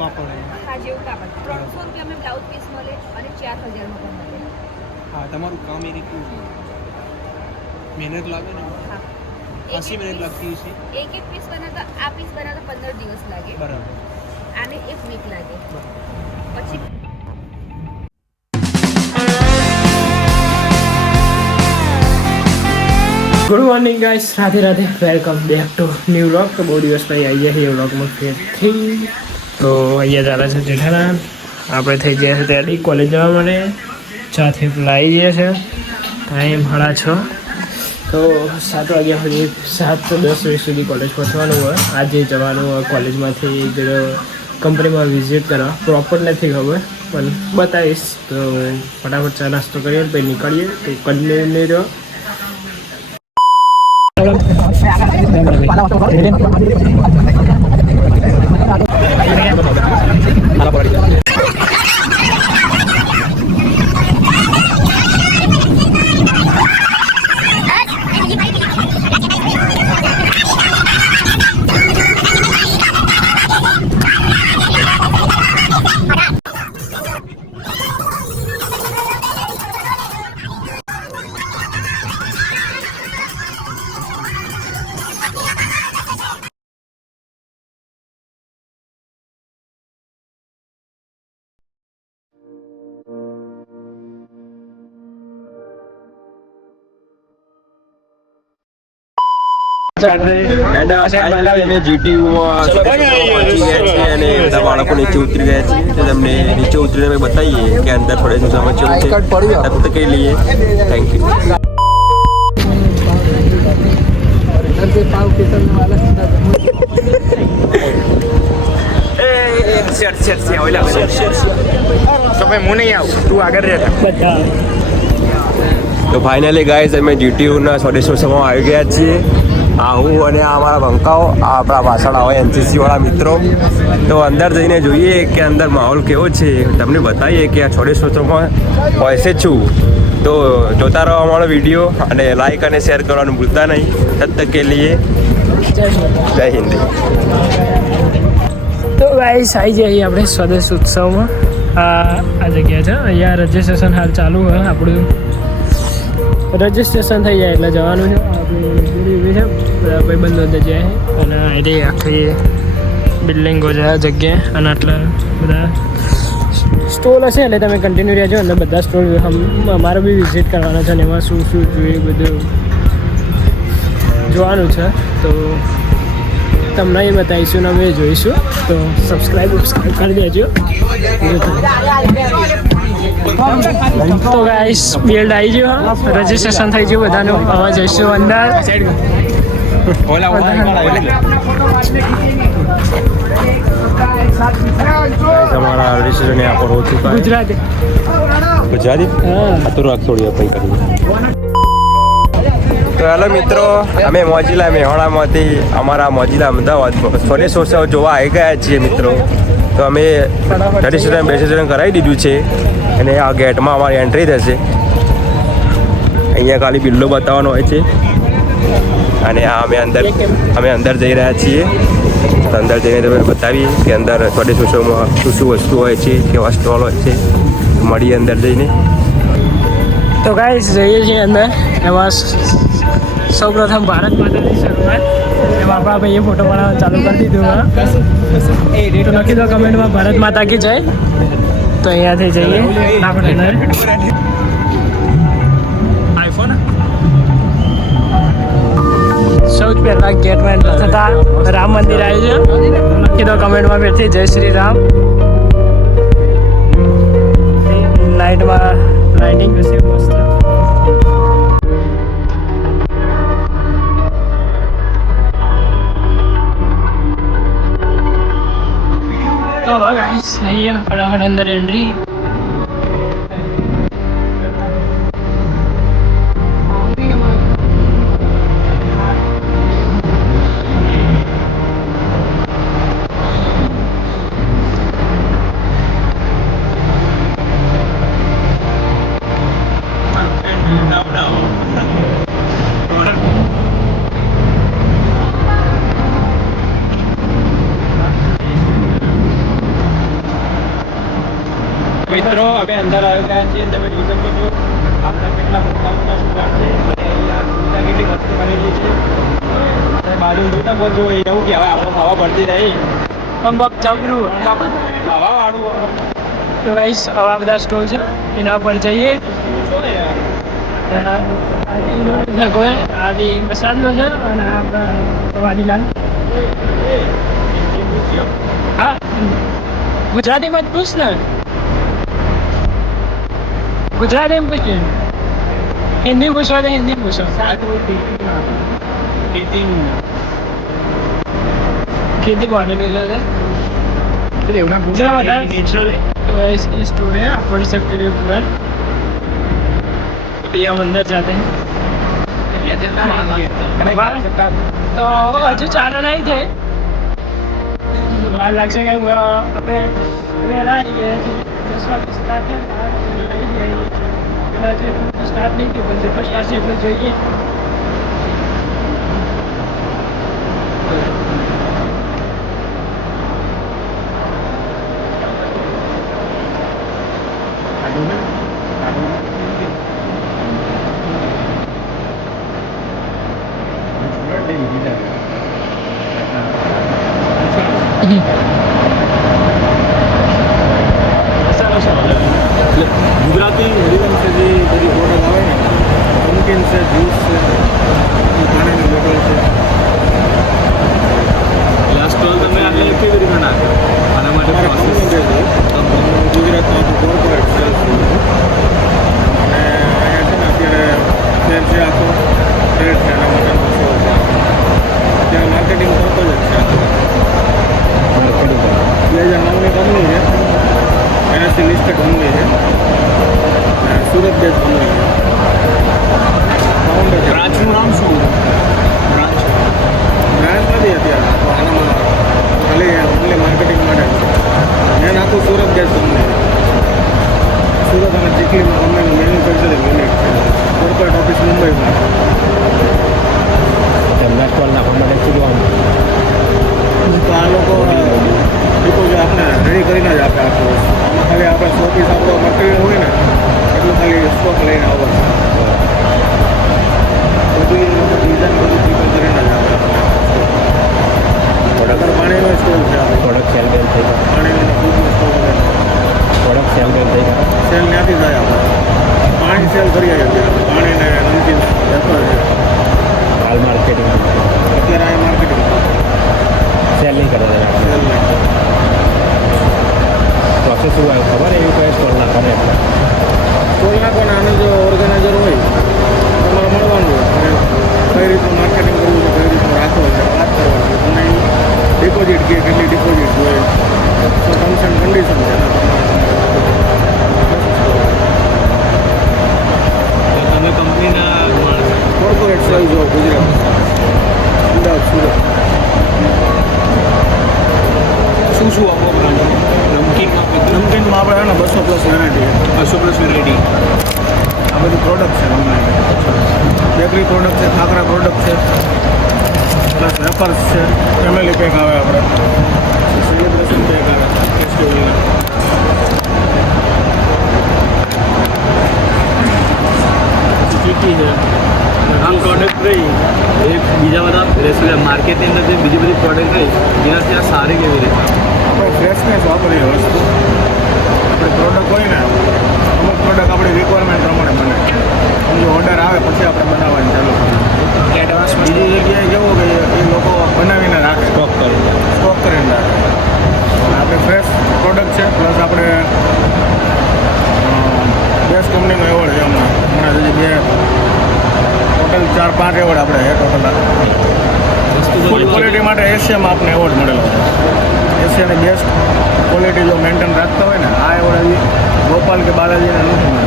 કાપડ હા જેવું કાપડ 300 રૂપિયામાં બ્લાઉઝ પીસ મળે અને 4000 માં પણ મળે. હા તમારું કામ એ રીતનું મહેનત લાગે ને. હા ખાસી મહેનત લાગતી છે. એક પીસ બનાવતા આ પીસ બનાવતા 15 દિવસ લાગે. બરાબર. આને 1 વીક લાગે. પછી good morning guys, Radhe Radhe, welcome back to new vlog. તો બહુ દિવસ પછી આવી ગયા એ વ્લોગમાં ફેરથી. તો અહીંયા ચાલે છે જેઠાલાલ, આપણે થઈ ગયા છે ત્યાંથી કોલેજ જવા માટે. સાથે આવી ગયા છે, ટાઈમ 6:30. તો 7 વાગ્યા સુધી 7:10 સુધી કોલેજ પહોંચવાનું હોય. આજે જવાનું હોય કોલેજમાંથી કંપનીમાં વિઝિટ કરવા. પ્રોપર નથી ખબર પણ બતાવીશ. તો ફટાફટ ચા નાસ્તો કરીએ પછી નીકળીએ. તો કન્ટિન્યુ રહ્યો. બાળકો નીચે ઉતરી ગયા છે, તો તમને નીચે ઉતરીને બતાવીએ કે અંદર થોડે સમય છે તબ કઈ લઈએ. Thank you. તો ફાઇનલી ગાઈઝ અમે જીટીયુના સ્વદેશોત્સવમાં આવી ગયા છીએ. હું અને અમારા બંકાઓ, આપણા પાછળ આવે એનસીસી વાળા મિત્રો. તો અંદર જઈને જોઈએ કે અંદર માહોલ કેવો છે, તમને બતાવીએ કે આ સ્વદેશોત્સવમાં હોય છે શું. તો જોતા રહો અમારો વિડીયો અને લાઈક અને શેર કરવાનું ભૂલતા નહીં. તબ તક કે લીએ જય હિન્દ. તો ગાઈસ આવી જઈએ આપણે સ્વદેશ ઉત્સવમાં. આ જગ્યા છે, અહીંયા રજિસ્ટ્રેશન હાલ ચાલુ હોય. આપણું રજિસ્ટ્રેશન થઈ જાય એટલે જવાનું છે. આપણે ઊભી છે, બધા ભાઈબંધો જાય અને આવી આખી બિલ્ડિંગો છે આ જગ્યાએ. અને આટલા બધા સ્ટોલ હશે એટલે તમે કન્ટિન્યુ રહેજો. અને બધા સ્ટોલ અમારે બી વિઝિટ કરવાના છે ને એમાં શું શું જોઈએ બધું જોવાનું છે. તો તમને એ બતાવીશું ને અમે જોઈશું. તો સબસ્ક્રાઈબ કરી દેજો. તો ગાઈસ બિલ્ડ આવી ગયો, રજીસ્ટ્રેશન થઈ ગયું બધાનું. હવે જઈશું અંદર. તમારા રજીસ્ટ્રેશન यहाँ पर हो चुका है. ગુજરાતી ગુજરાતી હા તો રાખ થોડી અપાઈ કરી. તો હેલો મિત્રો, અમે મોજીલા મેહોણામાંથી અમારા મોજીલા અમદાવાદ સ્વદેશોત્સવ જોવા આવી ગયા છીએ મિત્રો. તો અમે રજીસ્ટ્રેશન કરાવી દીધું છે અને આ ગેટમાં અમારી એન્ટ્રી થશે. અહીંયા ખાલી બિલ્લો બતાવવાનો હોય છે અને આ અમે અંદર જઈ રહ્યા છીએ. તો અંદર જઈને તમે બતાવીએ કે અંદર સ્વદેશોત્સવમાં શું શું વસ્તુ હોય છે, કેવા સ્ટોલ હોય છે. મળીએ અંદર જઈને. તો ગાઈસ જઈએ છીએ અંદર. એમાં સૌપ્રથમ ભારત માતાની શરૂઆત. એમાં આપણા ભાઈએ ફોટો પાડવાનું ચાલુ કરી દીધું. તો લખી દો કમેન્ટમાં ભારત માતા કી જય. તો અહીંયાથી જઈએ આપણે અંદર. આઈફોન સૌથી પહેલાં ગેટમાં એન્ટર થતાં રામ મંદિર આવી છે. લખી દો કમેન્ટમાં બેઠી જય શ્રી રામ. લાઇટમાં લાઇટિંગ હશે મસ્ત. તો ગાઈસ લઈએ ફટાફટ અંદર એન્ટ્રી. મિત્રો અમે અંદર આવી ગયા છીએ. તમે જોઈ શકો છો આપણા કેટલા મોટા મોટા સ્ટુડન્ટ છે. અહીંયા સુવિધા કેટલી મસ્ત બનેલી છે. બાજુ જોતા બધું એવું કે હવે આપણે હવા પડતી રહી પંપ ચાલુ હવા વાળું. તો ગાઈસ આવા બધા સ્ટોલ છે એના પર જઈએ. આદિ પ્રસાદનો છે અને આપણા વાડીલાલ. હા ગુજરાતીમાં જ પૂછ ને. ગુજરાતી પૂછે. હિન્દી પૂછવા તો હિન્દી પૂછો. खेती बढ़ने लगा है स्टोर है आप पढ़ सकते हो पूरा. तो हम अंदर जाते हैं तो हजू चालू नहीं थे बाहर लग सके अपने स्टार्ट नहीं थी बंदे पर જોઈએ. ગુજરાતી હરિવન છે જે બધી પ્રોડક્ટ આવે ને નમકીન છે જ્યુસ છે પાણીની બોટલ છે. લાસ્ટ સ્ટોલ તમે આટલે કેવી રીતે નાખ્યો આના માટે પ્રોસેસ છે. ગુજરાતમાં તો કોર્પોરેટ સેલ્સ છે અને અહીંયા છે ને અત્યારે શેર છે આખો ટ્રેડ છે એના માટેનો શો છે. અત્યારે માર્કેટિંગ કરતો જ છે. 2009ની કંપની છે. એનાથી લિસ્ટેડ કંપની છે. સુરત બેઝ કંપની છે. ફાઉન્ડર છે. બ્રાન્ચનું નામ શું? બ્રાન્ચ નથી અત્યારે આનામાં ખાલી ઓનલી માર્કેટિંગ માટે મેન આખું સુરત બેઝ કંપની છે. સુરત અને ચીખલીમાં કંપનીનું મેન્યુફેક્ચરિંગ યુનિટ છે. કોર્પોરેટ ઓફિસ મુંબઈમાં. એમના સ્ટોલ નાખવા માટે શું જોવાનું? તો આ લોકો ડિપોઝિટ આપણે રેડી કરીને જ આપે આખું. આમાં ખાલી આપણે 100 પીસ આપણો મટીરિયલ હોય ને એટલું ખાલી સ્ટોક લઈને આવવાનું. બધું ડિઝાઇન બધું પ્રિપેર કરીને જ આપે. પ્રોડક્ટ પાણીનો સ્ટોલ છે. પ્રોડક્ટ સેલ બેલ થઈ ગયા. પાણીનો ફૂડનો સ્ટોલ છે. પ્રોડક્ટ સેલ બેલ થઈ ગયા. સેલ ત્યાંથી થાય આપણે. પાણી સેલ કરી આવીએ અત્યારે. પાણીને નમકીન વેપાર છે. હાલ માર્કેટિંગ અત્યારે અહીંયા માર્કેટિંગ સેલ નહીં કરતા. સેલ નહીં. પ્રોસેસ શું આવે ખબર એવી કોઈ સ્ટોલ ના કરે સ્ટોલ નાખવાના આનો જો ઓર્ગેનાઇઝર હોય તમારે મળવાનું હોય અને કઈ રીતનું માર્કેટિંગ કરવું છે કઈ રીતનું રાખવું છે વાત કરવાની છે. તમને ડિપોઝિટ કે કેટલી ડિપોઝિટ જોઈએ તો ટર્મ્સ એન્ડ કન્ડિશન છે એના પ્રમાણે તમે કંપનીના કોર્પોરેટ સેલ જો ગુજરાત અમદાવાદ સુરત શું આપો નમકીનમાં આપણે ને 200+ વેરાયટી 200+ વેરાયટી આ બધી પ્રોડક્ટ છે કંપની. બેકરી પ્રોડક્ટ છે, ખાખરા પ્રોડક્ટ છે, પ્લસ વેફર્સ છે, ફેમિલી પેક આવે આપણે, સેલિબ્રેશન પેક આવે, ફેસ્ટિવલના ચીકી છે. આ પ્રોડક્ટ રહી એ બીજા બધા રેસ્ટોરન્ટ માર્કેટની અંદર જે બીજી બધી પ્રોડક્ટ રહી એનાથી આ સારી કેવી રીતે આપણે ફ્રેશનેસ વાપરીએ વસ્તુ. આપણે પ્રોડક્ટ હોય ને અમુક પ્રોડક્ટ આપણી રિક્વાયરમેન્ટ પ્રમાણે બને. સમજો ઓર્ડર આવે પછી આપણે બનાવવાની ચાલુ એડવાન્સ. બીજી જગ્યાએ કેવું કે એ લોકો બનાવીને રાખે, સ્ટોક કરીને રાખે. આપણે ફ્રેશ પ્રોડક્ટ છે પ્લસ આપણે બેસ્ટ કંપનીનો એવોર્ડ છે હમણાં હજી ટોટલ 4-5 એવોર્ડ આપણે છે ટોટલ. ફૂડ ક્વોલિટી માટે એશિયામાં આપણે એવોર્ડ મળેલો છે. એશિયાની બેસ્ટ ક્વોલિટી જો મેન્ટેન રાખતા હોય ને આ એવોર્ડ હજી ગોપાલ કે બાલાજીને નથી મળે.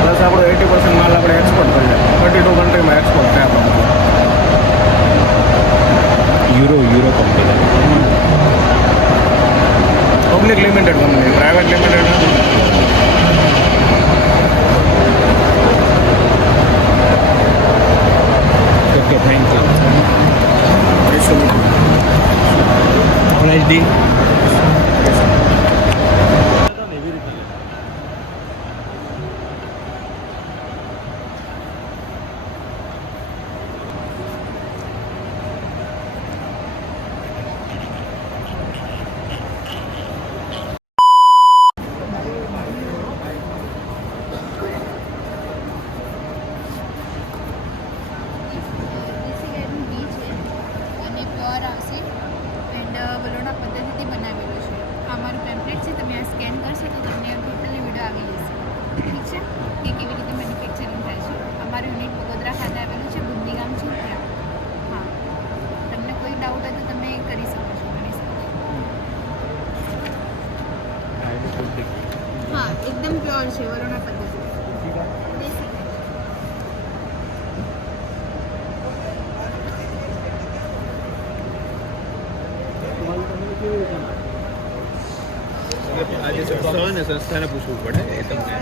પ્લસ આપણો 80% માલ આપણે એક્સપોર્ટ કરીએ. 32 કન્ટ્રીમાં એક્સપોર્ટ થાય આપણો. Euro company public limited company, private limited નથી. Okay thank you. સ્કેન કરશો તો તમને ટોટલી વિડીયો આવી જશે ઠીક છે કે કેવી રીતે મેન્યુફેક્ચરિંગ થાય છે અમારું યુનિટ બગોદરા ખાતે આવેલું છે બુંદી ગામ છે ત્યાં હા તમને કોઈ ડાઉટ હોય તો તમે કરી શકો છો મારી સાથે હા એકદમ પ્યોર છે વરુણા પદ્ધતિ દેશી આજે સંસ્થા હોય ને સંસ્થાને પૂછવું પડે એ તમને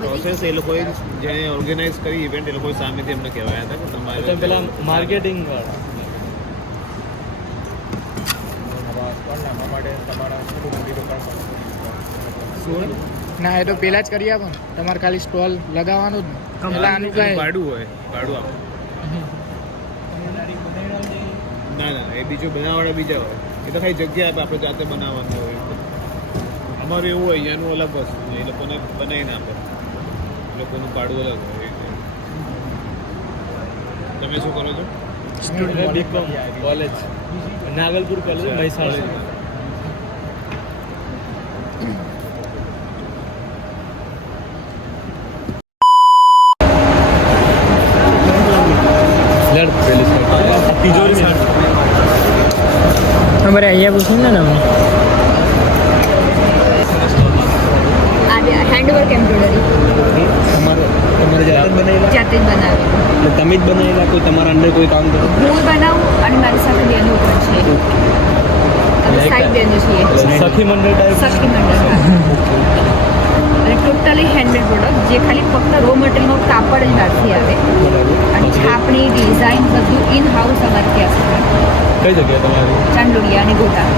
પ્રોસેસ એ લોકોએ જેને ઓર્ગેનાઇઝ કરી ઇવેન્ટ એ લોકોએ સામેથી એમને કહેવાયા હતા કે તમારે પેલા માર્કેટિંગ ના એ તો પેલા જ કરી આપો ને તમારે ખાલી સ્ટોલ લગાવવાનું જ ને પેલા આનું કાંઈ ભાડું હોય ભાડું આપો ના ના એ બીજું બનાવવાળા બીજા હોય એ તો ખાલી જગ્યા આપે આપણે જાતે બનાવવાનું હોય અમારું એવું હોય એનું અલગ વસ્તુ એ લોકોને બનાવીને આપે એ લોકોનું ભાડું અલગ હોય તમે શું કરો છો student B Com college Nagalpur college Mehsana અમારે અહીંયા પૂછ્યું ને તમને હેન્ડવર્ક એમ્બ્રોઇડરી તમારે જાતે બનાવેલા જાતે જ બનાવેલું એટલે તમે જ બનાવેલા કોઈ તમારા અંદર કોઈ કામ કરો હું બનાવું અને મારી સાથે બહેનો પણ છે અમે સાઈડ બહેનો છીએ સખી મંડળ ટાઈપ સખી મંડળ અને ટોટલી હેન્ડમેડ પ્રોડક્ટ જે ખાલી ફક્ત રો મટીરિયલનો કાપડ જ બહારથી આવે અને છાપણી ડિઝાઇન બધું ઇન હાઉસ અમારે ત્યાં છે કઈ જગ્યાએ તમારી ચાંદોડિયા અને ગોતા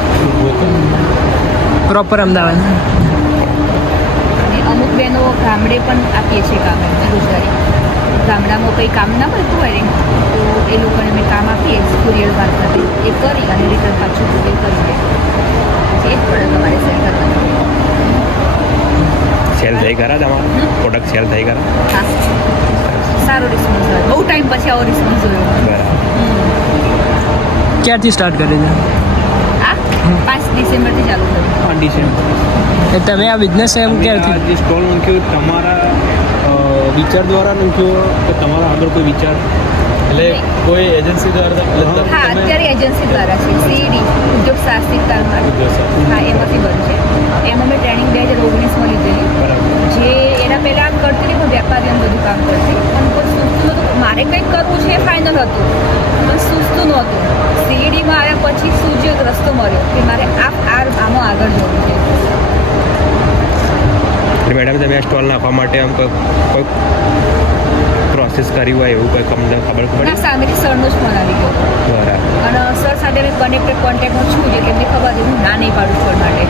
પ્રોપર અમદાવાદ અને અમુક બહેનો ગામડે પણ આપીએ છીએ કામ એમને રોજગારી ગામડામાં કંઈ કામ ના મળતું હોય ને તો એ લોકોને અમે કામ આપીએ કુરિયર મારફતે એ કરી અને રિટર્ન પાછું કુરિયર કરી દે એ જ પ્રોડક્ટ અમારે સેલ કરવાનું સેલ થઈ ખરા તમારા પ્રોડક્ટ સેલ થઈ ખરા હા સારો રિસ્પોન્સ હોય બહુ ટાઈમ પછી આવો રિસ્પોન્સ જોયો બરાબર ક્યારથી સ્ટાર્ટ કરી છે આ 5 ડિસેમ્બરથી ચાલુ થયું ડિસેમ્બર તમે આ બિઝનેસ એમ ક્યારથી જે સ્ટોલ મૂક્યો તમારા વિચાર દ્વારા મૂક્યો કે તમારા આગળ કોઈ વિચાર એટલે કોઈ એજન્સી દ્વારા હા અત્યારે એજન્સી દ્વારા છે સીડી ઉદ્યોગ સાહસિક તાલમાં હા એમાંથી બન્યું છે એમાં મેં ટ્રેનિંગ 2019માં લીધેલી જે એના પહેલાં આમ કરતી હતી પણ વેપારી બધું કામ કરતી પણ કોઈ સૂચતું નહોતું મારે કંઈક કરવું છે એ ફાઇનલ હતું પણ સૂચતું નહોતું સીડીમાં આવ્યા પછી સૂજ્યો એક રસ્તો મળ્યો કે મારે આમાં આગળ જવું છે મેડમ તમે આ સ્ટોલ નાખવા માટે આમ કોઈ પ્રોસેસ કરી હોય એવું કોઈ તમને ખબર ના પડી સામેથી સરનો જ ફોન આવી ગયો બરાબર અને સર સાથે મેં કોન્ટેક્ટમાં છું એટલે એમને ખબર છે હું ના નહીં પાડું સ્ટોલ માટે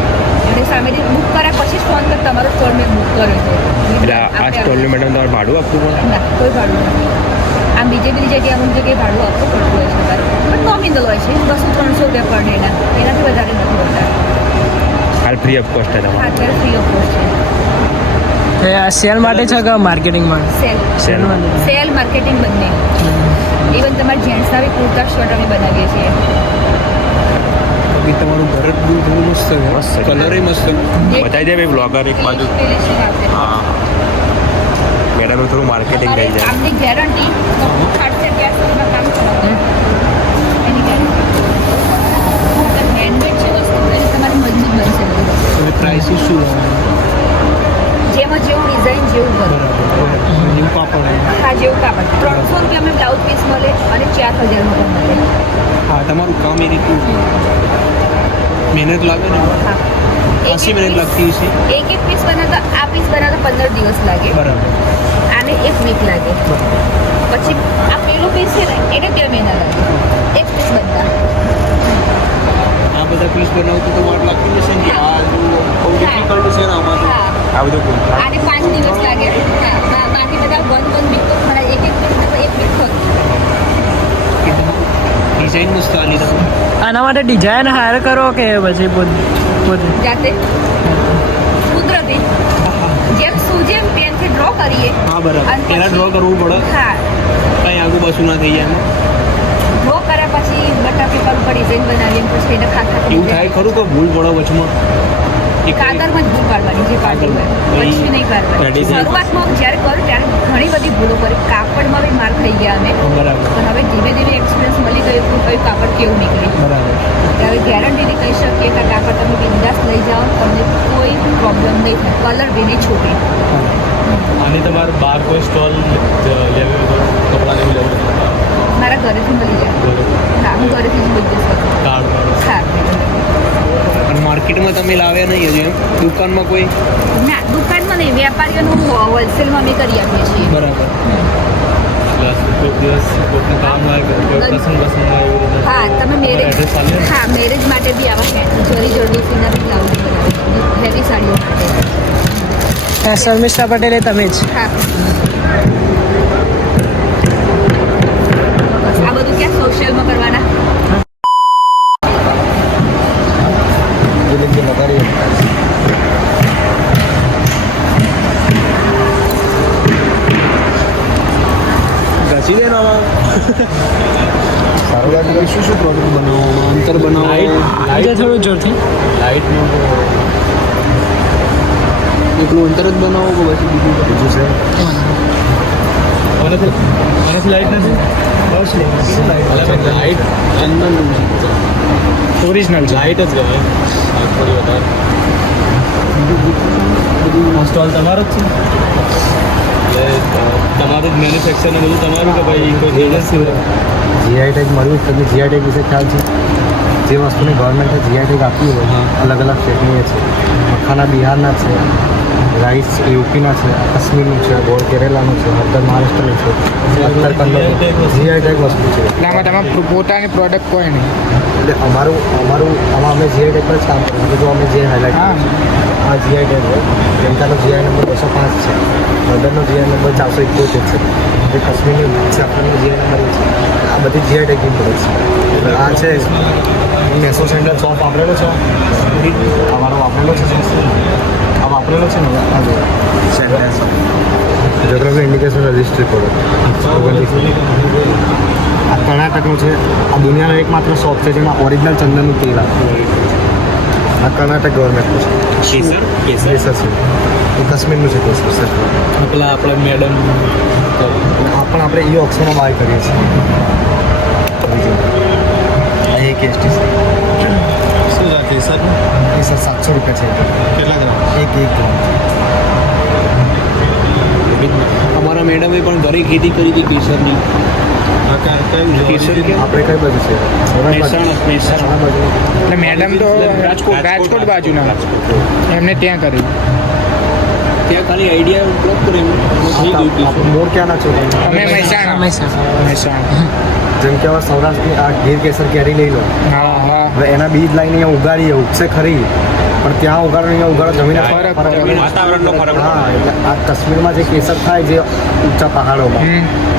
એટલે સામેથી બુક કર્યા પછી જ ફોન કર તમારો સ્ટોલ મેં બુક કર્યો છે એટલે આ સ્ટોલનું મેડમ તમારે ભાડું આપવું પડે ના કોઈ ભાડું નથી આમ બીજી જગ્યાએ અમુક જગ્યાએ ભાડું આપવું પડતું હોય છે તમારે પણ નોમિનલ હોય છે 200-300 રૂપિયા પર ડેના એનાથી વધારે નથી હોતા હાલ ફ્રી ઓફ કોસ્ટ હા તમારે અત્યારે ફ્રી ઓફ કોસ્ટ છે આ સેલ માટે છે કે માર્કેટિંગ માટે સેલ સેલ માર્કેટિંગ બંને ઇવન તમારા જેન્ટ્સના બી કુર્તા શર્ટ અમે બનાવીએ છીએ તમારું ઘર જ બહુ મસ્ત છે મસ્ત છે. કલર મસ્ત બતાવી દે ભાઈ બ્લોગર એક બાજુ હા મેડમ થોડું માર્કેટિંગ થઈ જાય કામની ગેરંટી ખાટશે ત્યાં સુધીમાં કામ કરવાનું એની ગેરંટી હેન્ડમેડ છે વસ્તુ એટલે તમારી મજબૂત બનશે બધું પ્રાઇસીસ શું જેમાં જેવું ડિઝાઇન જેવું બને જેવું કાપડ હા જેવું કાપડ 300 રૂપિયા અમે બ્લાઉઝ પીસ મળે અને 4000 પણ મળે હા તમારું કામ એ રીતનું મહેનત લાગે ને હા ખાસી મહેનત લાગતી છે એક પીસ બનાવતા આ પીસ બનાવતા 15 દિવસ લાગે બરાબર આને 1 વીક લાગે પછી આ પેલું પીસ છે ને એને 2 મહિના લાગે એક પીસ બનતા આ બધા પીસ બનાવતું તો વાર લાગતી હશે ને આ બહુ ડિફિકલ્ટ છે ને આમાં હા આ બધું આને 5 દિવસ લાગે હા બાકી બધા 1 વીક તો ખરા એક પીસ ને તો 1 વીક થયું ડિઝાઇન મસ્ત આલી તમે આના માટે ડિઝાઇન હાયર કરો કે પછી પોતે જાતે કુદરતી જેમ સૂજે એમ પેનથી ડ્રો કરીએ હા બરાબર અને પહેલાં પછી- ડ્રો કરવું પડે હા કંઈ આગુ પાછું ના થઈ જાય એમાં ડ્રો કર્યા પછી બટા પેપર ઉપર ડિઝાઇન બનાવીએ છે એને ખાખા એવું થાય ખરું કે ભૂલ પડો વચમાં કાગળમાં જ ભૂલ પાડવાની જે પાડવી હોય પછી નહીં પાડવાની Traditional. શરૂઆતમાં જ્યારે કરું ત્યારે ઘણી બધી ભૂલો કરી કાપડમાં બી માર થઈ ગયા અમે બરાબર પણ હવે ધીમે ધીમે એક્સપિરિયન્સ મળી ગયો કે કયું કાપડ કેવું નીકળે બરાબર હવે ગેરંટીને કહી શકીએ કે આ કાપડ તમે બિંદાસ લઈ જાઓ તમને કોઈ પ્રોબ્લેમ નહીં થાય કલર બી નહીં છૂટે અને તમારે બહાર કોઈ સ્ટોલ લેવી હોય તો કપડાને બી લેવું મારા ઘરેથી મળી જાય હા હું ઘરેથી જ બિઝનેસ કરું કાર્ડ સારું અને માર્કેટમાં તમે લાવ્યા નહીં હજુ એમ દુકાનમાં કોઈ ના દુકાનમાં નહીં વેપારીઓનું હોલસેલમાં અમે કરી આપીએ છીએ બરાબર પ્લસ કોઈ દિવસ કોઈનું કામ ના હોય કોઈ પ્રસંગ પ્રસંગમાં એવી રીતે હા તમે મેરેજ એડ્રેસ આપીએ ને હા મેરેજ માટે બી આવા જરી જરદોસીના બી બ્લાઉઝ બનાવે હેવી સાડીઓ માટે શર્મિષ્ઠા પટેલે તમે જ હા બસ આ બધું ક્યાં સોશિયલમાં કરવાના ઘસી દે ને આમાં શું શું પ્રોડક્ટ બનાવવામાં અંતર બનાવો આજે થોડું જોરથી લાઇટનું એકલું અંતર જ બનાવો કે પછી બીજું છે આનાથી લાઇટ નથી લાઇટ ચંદનનું ઓરિજિનલ છે લાઇટ જ ગમે થોડી વધારે સ્ટોલ તમારો જ છે એટલે તમારું જ મેન્યુફેક્ચર ને બધું તમારું કે ભાઈ કોઈ એજન્સી જીઆઈ ટેગ મળ્યું તમને જીઆઈ ટેગ વિશે ખ્યાલ છે જે વસ્તુને ગવર્મેન્ટે જીઆઈ ટેગ આપ્યું હોય અલગ અલગ સ્ટેટની છે મખાના બિહારના છે રાઈસ યુપીના છે કાશ્મીરનું છે ગોળ કેરેલાનું છે હળદર મહારાષ્ટ્રનું છે અત્તર કન્નડનું જીઆઈ ટેગ વસ્તુ છે એટલે આમાં તમે પોતાની પ્રોડક્ટ કોઈ નહીં એટલે અમારું આમાં અમે જીઆઈ ટેગ પર જ કામ કરીએ છીએ જો અમે જે હાઇલાઇટ આ જીઆઈ ટેગ હોય પ્રિયંકાનો જીઆઈ નંબર 205 છે હળદરનો જીઆઈ નંબર 471 છે જે કાશ્મીરની સાફરનો જીઆઈ નંબર છે આ બધી જીઆઈ ટેગની પ્રોડક્ટ છે આ છે મેસો સેન્ટર શોપ વાપરેલો છે અમારો વાપરેલો છે આ વાપરેલો છે ને આ જો જોગ્રાફી ઇન્ડિકેશન રજિસ્ટ્રી પ્રોડક્ટ આ કર્ણાટકનું છે આ દુનિયાનો એકમાત્ર શોપ છે જેમાં ઓરિજિનલ ચંદનનું તેલ આપે આ કર્ણાટક ગવર્મેન્ટનું છે કેસર છે એ કાશ્મીરનું છે કેસર સર પેલા આપણે મેડમ આ પણ આપણે એ ઓપ્શનમાં બાય કરીએ છીએ આ એક એસટી શું રાખે સર એ સર 700 રૂપિયા છે કેટલા ગ્રામ એક ગ્રામ અમારા મેડમે પણ ઘરે ખેતી કરી હતી કેસરની કેસર કે આપણે કઈ બાજુ છે મહેસાણા બાજુ એટલે મેડમ તો રાજકોટ બાજુના એમને ત્યાં કરી ત્યાં ખાલી આઈડિયા ઉપલબ્ધ કર્યો આપણે મોર ક્યાંના છો અમે મહેસાણા જેમ કે હવે સૌરાષ્ટ્રની આ ગીર કેસર કેરી લઈ લો હા હા હવે એના બીજ લાઈને અહીંયા ઉગાડીએ ઉગશે ખરી પણ ત્યાં ઉગાડો અહીંયા ઉગાડો જમીન ફરક વાતાવરણનો ફરક હા એટલે આ કાશ્મીરમાં જે કેસર થાય જે ઊંચા પહાડોમાં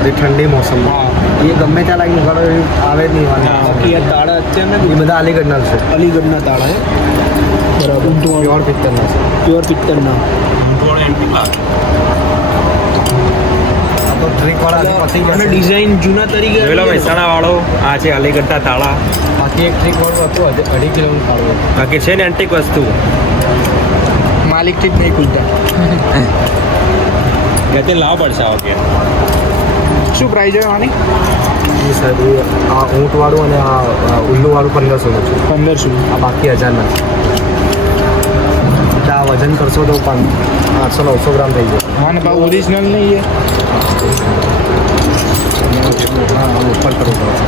જે ઠંડી મોસમમાં એ ગમે ત્યાં લાઈને ઉગાડો એવું આવે જ નહીં બાકી આ તાળા અત્યારના એ બધા અલીગઢના છે અલીગઢના તાળા હે બરાબર પ્યોર પિત્તરના છે પ્યોર પિત્તરના આ તો ટ્રીકવાળા પતી અને ગયા ડિઝાઇન જૂના તરીકે પેલો મહેસાણા વાળો આ છે અલીગઢના તાળા બાકી એક ટ્રીકવાળું હતું 2.5 કિલોનું કાળું બાકી છે ને એન્ટિક વસ્તુ માલિકથી જ નહીં ખુલતા ત્યાંથી લાવવા પડશે આ વખતે શું પ્રાઇસ હોય આની એ સાહેબ આ ઊંટવાળું અને આ ઉલ્લુવાળું 1500નું છે 1500 આ બાકી 1000ના છે એટલે આ વજન કરશો તો 800-900 ગ્રામ થઈ જાય હા ને ભાવ ઓરિજિનલ નહીં છે હા આમ ઉપર કરવું પડે છે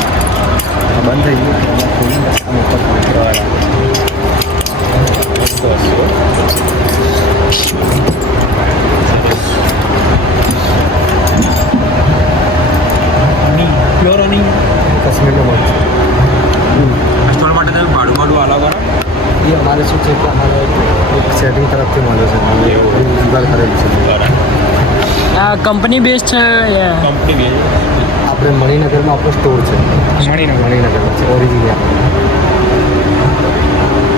આ બંધ થઈ ગયું આમાં ખોલીને આમ ઉપર કામ કરવાનું. પ્યોર રનિંગ કાશ્મીરનું મળે છે સ્ટોલ માટે તમે ભાડું આલો કરો એ અમારે શું છે કે અમારે એક સેટિંગ તરફથી મળે છે જુગાડ કરેલું છે આ કંપની બેઝ છે કંપની આપણે મણિનગરમાં આપણો સ્ટોર છે મણિનગરમાં છે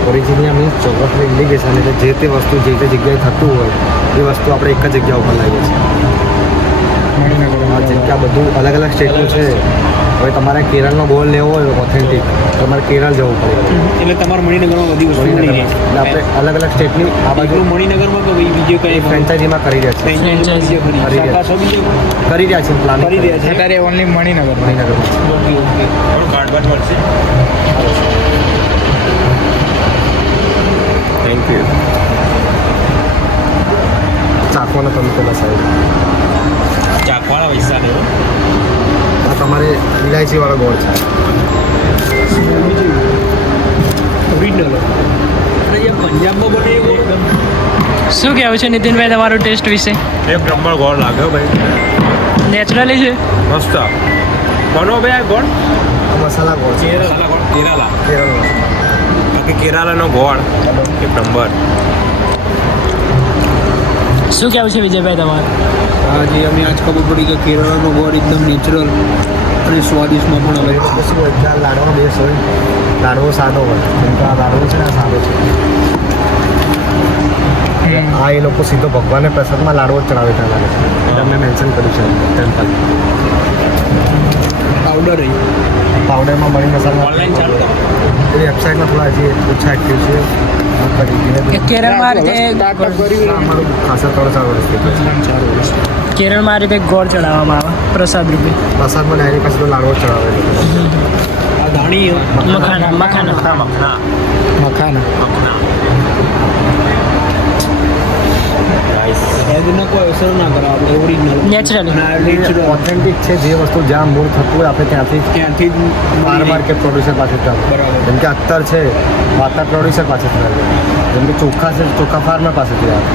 ઓરિજિનિયા મીન્સ જોગ્રાફી ઇન્ડિકેશન એટલે જે તે વસ્તુ જે તે જગ્યાએ થતું હોય એ વસ્તુ આપણે એક જ જગ્યા ઉપર લાવીએ છીએ જેમ કે આ બધું અલગ અલગ સ્ટેટનું છે હવે તમારે કેરળનો ગોળ લેવો હોય ઓથેન્ટિક તો તમારે કેરળ જવું પડે. એટલે તમારે મણિનગરમાં બધી વસ્તુ મળી રહે છે. એટલે આપણે અલગ અલગ સ્ટેટની આ બાજુ બાજુ મણિનગરમાં કે ભાઈ બીજે કઈ ફ્રેન્ચાઇઝીમાં કરી રહ્યા છે. ફ્રેન્ચાઇઝી કરી રહ્યા છે. કરી રહ્યા છે પ્લાન કરી રહ્યા છે અત્યારે ઓનલી મણિનગર કાર્ડ બાદ મળશે. Thank you. ચાખવાનો તમે પેલા સાઈડ ચાખવાના પૈસા દેવો. આ તમારે ઇલાયચીવાળો ગોળ છે. ઓરિજિનલ પંજાબમાં બને એવું એકદમ શું કહેવું છે નીતિનભાઈ તમારો ટેસ્ટ વિશે? એક નંબર ગોળ લાગ્યો ભાઈ, નેચરલી છે. મસ્ત. કોનો ભાઈ આ ગોળ? આ મસાલા ગોળ છે. કેરાલા. કેરળનો બાકી કેરાલાનો ગોળ એક નંબર. શું કહેવું છે વિજયભાઈ તમારું? આજે અમે આજ ખબર પડી કે કેરળનો ગોળ એકદમ નેચરલ અને સ્વાદિષ્ટમાં પણ અલગ એ શું હોય કે આ લાડવો બેસ હોય, લાડવો સાદો હોય. કેમ કે આ લાડવો છે ને આ સાદો છે. આ એ લોકો સીધો ભગવાનને પ્રસાદમાં લાડવો જ ચડાવે ત્યાં લાગે છે. એટલે અમે મેન્શન કર્યું છે ટેમ્પલ. પાવડર પાવડરમાં મરી મસાલા ઓનલાઈન ચાલુ કરો. એ વેબસાઇટમાં થોડા હજી ઓછા એક્ટિવ છે. કે કેરળમાં આ રીતે અમારું ખાસા 3-4 વર્ષથી કેરળમાં આ રીતે ગોળ ચડાવવામાં આવે પ્રસાદ રૂપે. પ્રસાદમાં ડાયરેક્ટ પાસે તો લાડવો જ ચડાવે છે. આ ધાણી મખાના મખાના મખાના એના કોઈ અસર ના કરે આપણે ઓરિજિનલ નેચરલી. નેચરલ ઓથેન્ટિક છે. જે વસ્તુ જ્યાં મૂળ થતું હોય આપણે ત્યાંથી ત્યાંથી જ બાર કે પ્રોડ્યુસર પાસેથી આવે. બરાબર. જેમ કે અત્તર છે વાતા પ્રોડ્યુસર પાસેથી આવે. જેમ કે ચોખા છે ચોખા ફાર્મર પાસેથી આવે.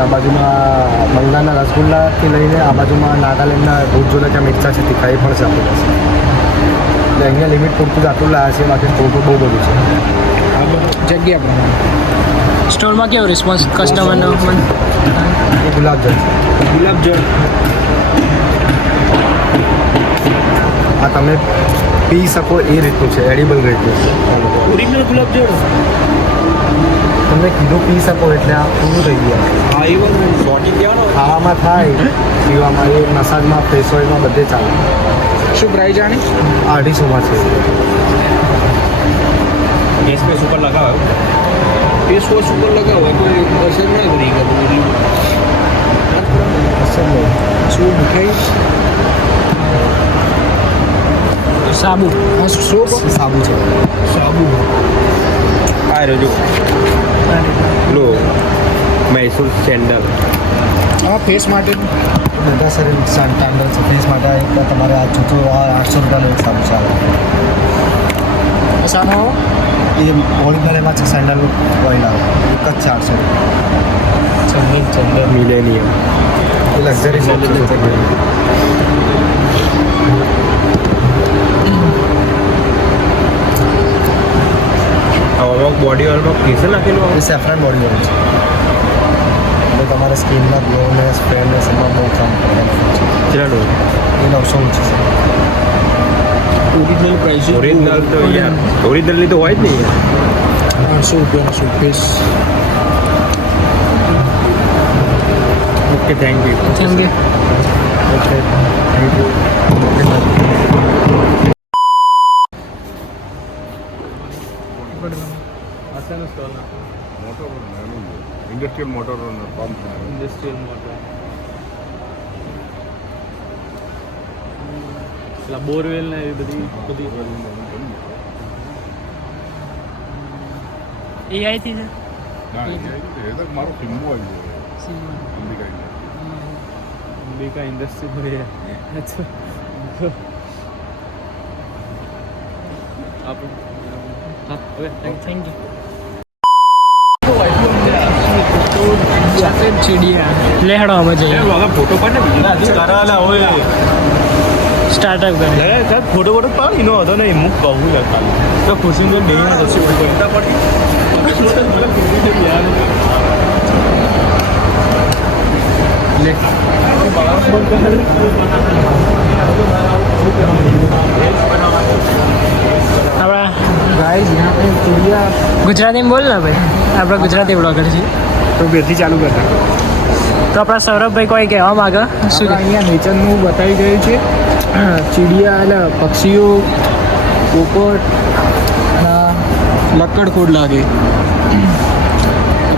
આ બાજુમાં બંગાળના રસગુલ્લાથી લઈને આ બાજુમાં નાગાલેન્ડના ભૂત જોડે ત્યાં મિરચા છે તીખા એ પણ છે આપણી પાસે. એટલે અહીંયા લિમિટ પૂરતું જ આટલું લાયા છે. બાકી થોડું બહુ બધું છે. આ બધું જગ્યા પ્રમાણે સ્ટોરમાં કેવો રિસ્પોન્સ કસ્ટમરનો? એ ગુલાબજળ છે. ગુલાબજળ આ તમે પી શકો એ રીતનું છે. એડિબલ રીતનું છે. ઓરિજિનલ ગુલાબજળ તમે કીધું પી શકો એટલે આ પૂરું થઈ ગયું. હા એ બધું સોટી દેવાનો. ખાવામાં થાય, પીવામાં એ મસાજમાં ફેસ ઓઇલમાં બધે ચાલે. શું પ્રાઇસ આની? 250માં છે. ફેસ પેસ ઉપર લગાવો. ફેસ વોશ ઉપર લગાવો કોઈ અસર ના કરી ગયું શું મીઠાઈ સાબુ. હા સોપ સાબુ છે. સાબુ આ રહ્યો લો મૈસૂર સેન્ડલ. હા ફેસ માટે બધા શરીર સ્ટાન્ડર્ડ છે. ફેસ માટે એક તમારે આ જૂતું 800 રૂપિયાનું એક સાબુ ચાલે. સાનો એ ઓરિજિનલ એમાં છે સેન્ડલનું ઓઇલ આવે. એક જ 400. મિલેનિયમ. એ લક્ઝરી સોપ છે. અમુક બોડી ઓઇલમાં કેસર નાખેલું એ સેફ્રન બોડી ઓઇલ છે. એટલે તમારા સ્કિનના ગ્લોનેસ ફેરનેસ એમાં બહુ કામ કરે છે. ચલો. એ 900નું છે. ઓરિજિનલ પ્રાઇસ ઓરિજિનલ તો યાર ઓરિજિનલની તો હોય જ નહીં. 800 રૂપિયાનો શું face okay thank you. Thank you. Okay thank you. Industrial motor pump industrial motor પેલા બોરવેલ ને એવી બધી AI થી છે. મારો ફિલ્મો આવી ગયો અંબિકા इंडस्ट्री में है अच्छा आप हाँ ओके થેન્ક યુ. સફેદ ચીડિયા લેહડો અમે જઈએ. ફોટો પાડને બીજું કરાલા હોય. સ્ટાર્ટઅપ કરે. ફોટો ફોટો પાડ એનો હતો ને હું કહું લગતા તો ખુશી મેં નહીં પછી બોલતા પડી. આપણા गाइस यहाँ पे चिड़िया ગુજરાતીમાં બોલ ને ભાઈ, આપણે ગુજરાતી બ્લોગર છીએ તો બેથી ચાલુ કરતા તો આપણા સૌરભભાઈ કોઈ કહેવા માગે શું? અહીંયા નેચરનું બતાવી ગયું છે ચીડિયા એટલે પક્ષીઓ પોપટ અને લક્કડખોડ લાગે.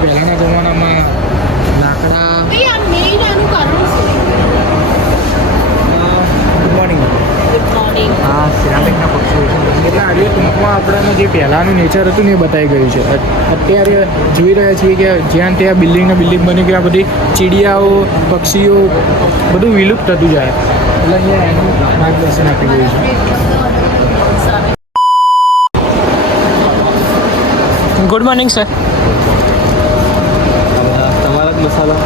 પહેલાંના જમાનામાં લાકડા. Good morning. હા, સિરામિકના પક્ષીઓ એટલે આજે ટૂંકમાં આપણાનું જે પહેલાંનું નેચર હતું ને એ બતાવી ગયું છે. અત્યારે જોઈ રહ્યા છીએ કે જ્યાં ત્યાં બિલ્ડિંગને બિલ્ડિંગ બની ગયા, બધી ચીડિયાઓ, પક્ષીઓ બધું વિલુપ્ત થતું જાય. એટલે અહીંયા એનું માર્ગદર્શન આપી ગયું છે. Good morning sir. તમારા જ મસાલા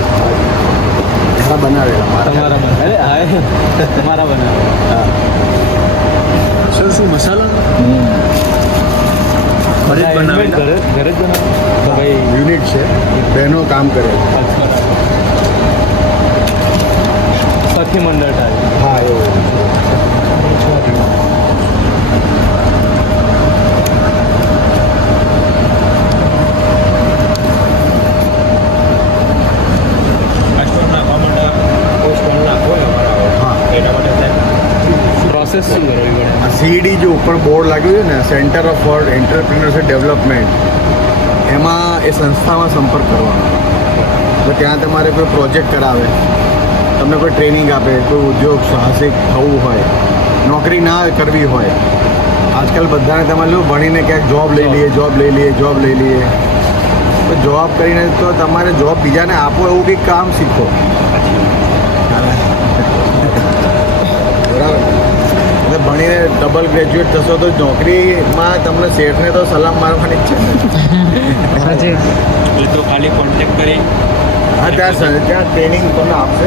બનાવેલા તમારા અરે હા તમારા બનાવે સર શું મસાલા ઘરે જ બનાવે ઘરે જ બનાવે ભાઈ યુનિટ છે, બહેનો કામ કરે. સખી મંડળ ટાઈપ હા, એવું. પ્રોસેસ શું કરવી પડે? આ સીડી જે ઉપર બોર્ડ લાગ્યું છે ને, centre of world entrepreneurship development, એમાં એ સંસ્થામાં સંપર્ક કરવાનો. તો ત્યાં તમારે કોઈ પ્રોજેક્ટ કરાવે, તમને કોઈ ટ્રેનિંગ આપે, કોઈ ઉદ્યોગ સાહસિક થવું હોય, નોકરી ના કરવી હોય. આજકાલ બધાને તમારે જો ભણીને ક્યાંક જોબ લઈ લઈએ. તો જોબ કરીને તો તમારે જોબ બીજાને આપો એવું કંઈક કામ શીખો. બરાબર. એટલે ભણીને ડબલ ગ્રેજ્યુએટ થશો તો નોકરીમાં તમને શેઠને તો સલામ મારવાની જ છે. એ તો ખાલી કોન્ટેક્ટ કરી હા, ત્યાં ટ્રેનિંગ તમને આપશે.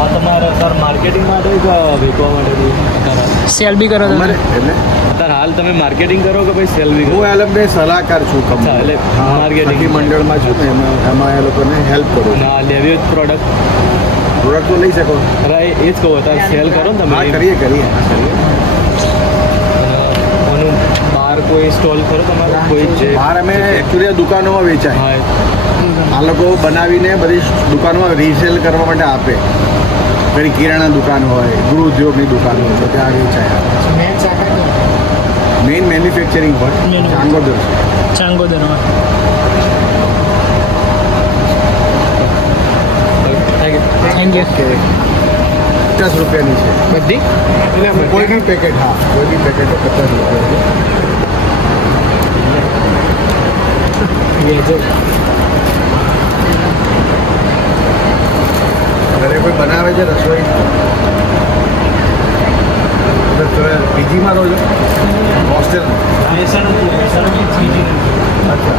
આ તમારે સર માર્કેટિંગ માટે કે વેચવા માટે સેલ બી કરો અમારે એટલે અત્યારે હાલ તમે માર્કેટિંગ કરો કે ભાઈ સેલ બી કરો? હું એ લોકોને સલાહકાર છું. અચ્છા, એટલે marketing. સખી મંડળમાં છું ને, એમાં એ લોકોને હેલ્પ કરું. ના લેવી જ પ્રોડક્ટ પ્રોડક્ટ તો લઈ શકો. અરે એ જ કહું અત્યારે સેલ કરો ને તમે હા, કરીએ. આનું બહાર કોઈ સ્ટોલ ખરો તમારો કોઈ છે? બહાર અમે એકચ્યુઅલી દુકાનોમાં વેચાય. હા આ લોકો બનાવીને બધી દુકાનોમાં રીસેલ કરવા માટે આપે. પેલી કિરાણા દુકાન હોય, ગૃહ ઉદ્યોગની દુકાન હોય, તો ત્યાં વેચાય. મેઇન મેન્યુફેક્ચરિંગ હોય ચાંગોદર. ચાંગોદરમાં. Thank you. 50 રૂપિયાની છે બધી કોઈ બી પેકેટ. હા, કોઈ બી પેકેટ 50 રૂપિયા. ઘરે કોઈ બનાવે છે રસોઈ? પીજીમાં રહો છો? હોસ્ટેલમાં? અચ્છા.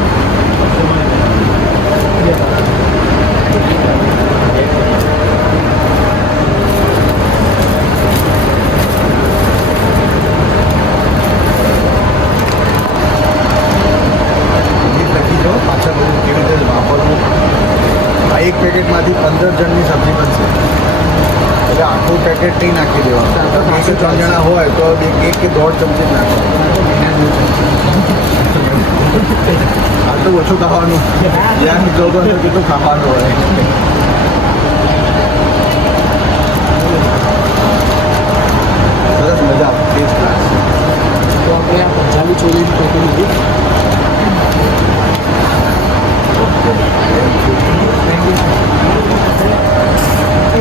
લખી દો પાછા બધું કેવી રીતે વાપરવું. આ એક પેકેટમાંથી 15 જણની સબ્જી બનશે. એટલે આખું પેકેટ નહીં નાખી દેવાનું. 2 3 જણા હોય તો 1 કે 1.5 ચમચી જ નાખવાનું. આટલું ઓછું ખાવાનું. જ્યાં મિત્રો તો કેટલું ખાવાનું હોય. સરસ, મજા આવે. Test class. તો આપણે આ પંજાબી છોલીની પેકેટ લીધી.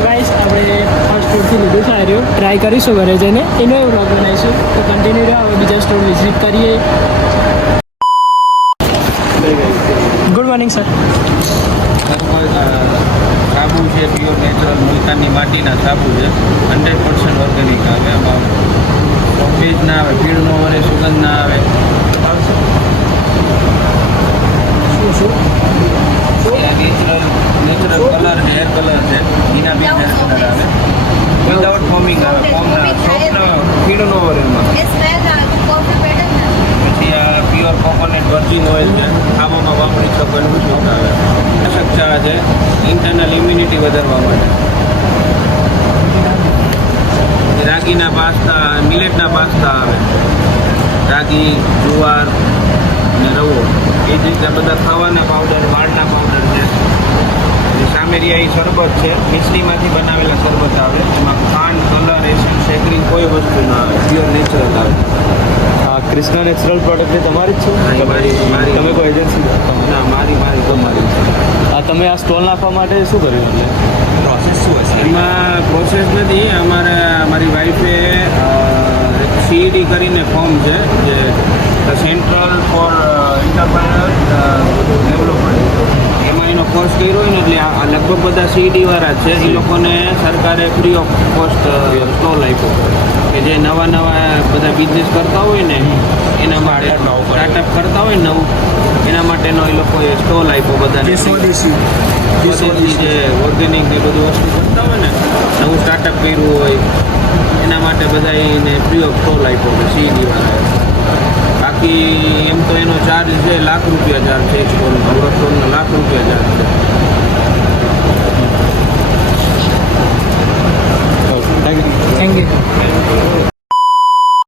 ગાઈસ આપણે ફર્સ્ટ ફૂડથી લીધું છે રહ્યું, ટ્રાય કરીશું ઘરે જઈને, એનો એ વ્લોગ બનાવીશું. તો કન્ટિન્યુ રહ્યો, હવે બીજા સ્ટોર વિઝિટ કરીએ. Good morning sir. સાબુ છે, પ્યોર નેચરલ મુલતાની માટીના સાબુ છે, 100% ઓર્ગેનિક આવે. એમાં ભેજ ના આવે, ભીડ ન આવે, સુગંધ ના આવે. નેચરલ કલર છે, હેર કલર છે, એના બી હેર કલર આવે. વિધાઉટ ફોમિંગ આવે, ભીડ ન આવે એમાં. પછી આ પ્યોર કોકોનટ વર્જિન ઓઇલ છે, ખાવામાં વાપરી શકો એવું શુદ્ધ આવે. પોષક ચા છે, ઇન્ટરનલ ઇમ્યુનિટી વધારવા માટે. રાગીના પાસ્તા, મિલેટના પાસ્તા આવે. રાગી, જુવાર ને રવો, એ જ રીતે બધા ખાવાના પાવડર, વાળના પાવડર છે. સામે મેરિયાઈ શરબત છે, મિશ્રીમાંથી બનાવેલા શરબત આવે, એમાં ખાંડ, કલર, એસિડ, સેકરિંગ કોઈ વસ્તુ ના આવે, પ્યોર નેચરલ આવે. આ ક્રિષ્ના નેચરલ પ્રોડક્ટ તમારી જ છે? તમે કોઈ એજન્સી? ના, મારી તમારી. તમે આ સ્ટોલ નાખવા માટે શું કર્યું એટલે પ્રોસેસ શું હશે? એમાં પ્રોસેસ નથી, મારી વાઈફે સીઈડી કરીને ફોર્મ છે જે સેન્ટ્રલ ફોર એન્ટરપ્રાઇનર ડેવલપમેન્ટ, એમાં એનો કોર્સ કર્યો હોય ને એટલે આ લગભગ બધા સીઈડી વાળા છે, એ લોકોને સરકારે ફ્રી ઓફ કોસ્ટ સ્ટોલ આપ્યો કે જે નવા બધા બિઝનેસ કરતા હોય ને એના માટે સ્ટાર્ટઅપ કરતા હોય નવું એના માટેનો એ લોકોએ સ્ટોલ આપ્યો બધાને. જે ઓર્ગેનિક એ બધું વસ્તુ કરતા હોય ને નવું સ્ટાર્ટઅપ કર્યું હોય એના માટે બધા એને ફ્રી ઓફ સ્ટોલ આપ્યો છે સીઈડી વાળાએ. બાકી એમ તો એનો ચાર્જ છે ₹1,00,000 ચાર્જ છે, એક સ્ટોલનો ₹1,00,000 ચાર્જ છે. Thank you.